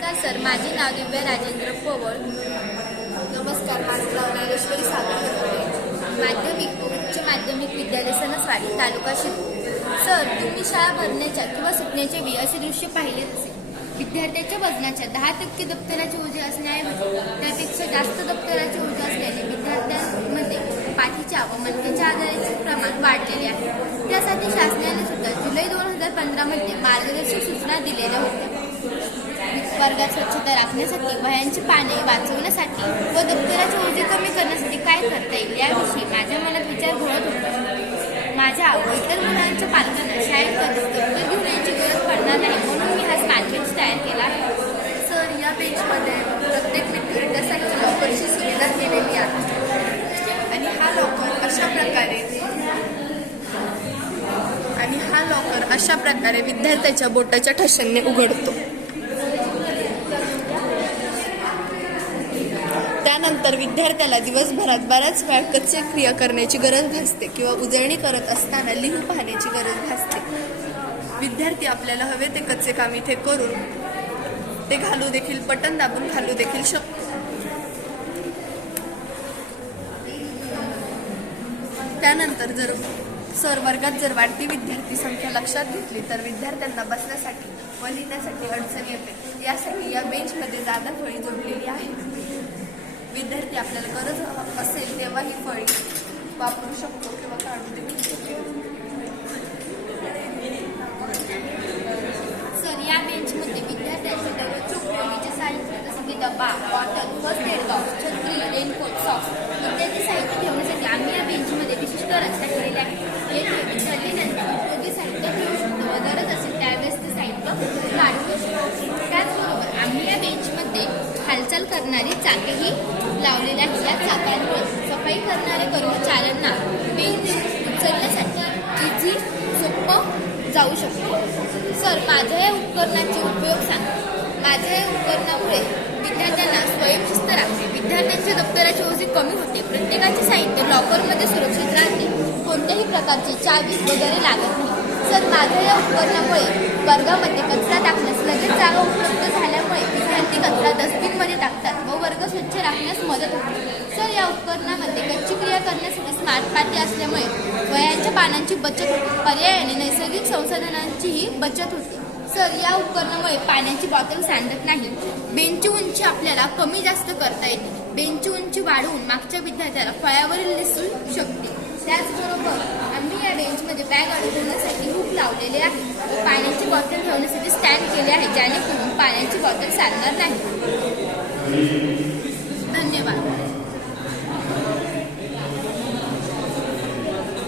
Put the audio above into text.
नमस्कार सर, माझे नाव दिव्या राजेंद्र पवळ. नमस्कार, माझं नाव ज्ञानेश्वरी सागर हरपडे. माध्यमिक व उच्च माध्यमिक विद्यालय सणसवाडी, तालुका शिरूर. सर, तुम्ही शाळा भरण्याच्या किंवा सुटण्याच्या वेळी असे दृश्य पाहिलेच असेल. विद्यार्थ्याच्या वजनाच्या 10% दप्तराचे ओझे असण्याऐवजी त्यापेक्षा जास्त दप्तराचे ओझे असल्याने विद्यार्थ्यांमध्ये पाठीच्या व मणक्याच्या आजाराचे प्रमाण वाढलेले आहे. त्यासाठी शासनाने सुद्धा जुलै 2015 मध्ये मार्गदर्शक सूचना दिलेल्या होत्या. वर्गात स्वच्छता राखण्यासाठी, वह्यांची पाने वाचवण्यासाठी व दप्तराचे ओझे कमी करण्यासाठी काय करता येईल याविषयी माझ्या मनात विचार घोळत होता. माझ्या व इतर मुलांच्या पालकांना शाळेत दप्तर घेऊन यायची गरज पडणार नाही म्हणून मी हा स्मार्ट बेंच तयार केला आहे. सर, या बेंचमध्ये प्रत्येक विद्यार्थ्यासाठी लॉकरची सुविधा केलेली आहे आणि हा लॉकर अशा प्रकारे विद्यार्थ्याच्या बोटाच्या ठशांनी उघडतो. त्यानंतर विद्यार्थ्याला दिवसभरात बऱ्याच वेळा कच्चे क्रिया करण्याची गरज भासते किंवा उजळणी करत असताना लिहून पाहण्याची गरज भासते. विद्यार्थी आपल्याला हवे ते कच्चे काम इथे करून ते घालू देखील, बटन दाबून घालू देखील शकतो. त्यानंतर जर वर्गात वाढती विद्यार्थी संख्या लक्षात घेतली तर विद्यार्थ्यांना बसण्यासाठी व लिहिण्यासाठी अडचण येते. यासाठी या बेंचमध्ये जादा फळी जोडलेली आहे. विद्यार्थी आपल्याला गरज असेल तेव्हा ही फळी वापरू शकतो किंवा काढू देखील शकतो. सर, या बेंचमध्ये विद्यार्थ्यांचे दररोजचे उपयोगीचे साहित्य जसे की डबा, बॉटल, फर्स्ट एड बॉक्स, छत्री, रेनकोट, सॉक्स इत्यादी साहित्य ठेवण्यासाठी आम्ही या बेंचमध्ये विशिष्ट रचना केलेल्या आहे. येथे विद्यार्थी त्यांचे उपयोगी साहित्य ठेवू शकतो व गरज असेल त्यावेळेस ते साहित्य काढू शकतो. त्याचबरोबर आम्ही या बेंचमध्ये हालचाल करणारी चाकेही लावलेली आहे. या चाकांमुळे सफाई करणाऱ्या कर्मचाऱ्यांना बेंच उचलण्यासाठी इझी सोपं जाऊ शकतो. सर, माझ्या या उपकरणाचे उपयोग सांगा. माझ्या या उपकरणामुळे विद्यार्थ्यांना स्वयंशिस्त राखते, विद्यार्थ्यांच्या दप्तराचे ओझे कमी होते, प्रत्येकाचे साहित्य लॉकरमध्ये सुरक्षित राहते, कोणत्याही प्रकारची चावी वगैरे लागत नाही. सर, माझ्या या उपकरणामुळे वर्गामध्ये कचरा टाकण्यास लगेच जागा उपलब्ध झाल्यामुळे विद्यार्थी कचरा डस्टबिनमध्ये टाकतात व वर्ग स्वच्छ राखण्यास मदत होते. सर, या उपकरणामध्ये कच्ची क्रिया करण्यासाठी स्मार्ट पाटी असल्यामुळे वह्यांच्या पानांची बचत होते, पर्यायाने नैसर्गिक संसाधनांचीही बचत होते. सर, या उपकरणामुळे पाण्याची बॉटल सांडत नाही. बेंचची उंची आपल्याला कमी जास्त करता येते. बेंचची उंची वाढवून मागच्या विद्यार्थ्याला फळ्यावरील दिसू शकते. त्याचबरोबर आम्ही या बेंचमध्ये बॅग अडकवण्यासाठी हुक लावलेले आहे व पाण्याची बॉटल ठेवण्यासाठी स्टँड केले आहे, जेणेकरून पाण्याची बॉटल सांडणार नाही.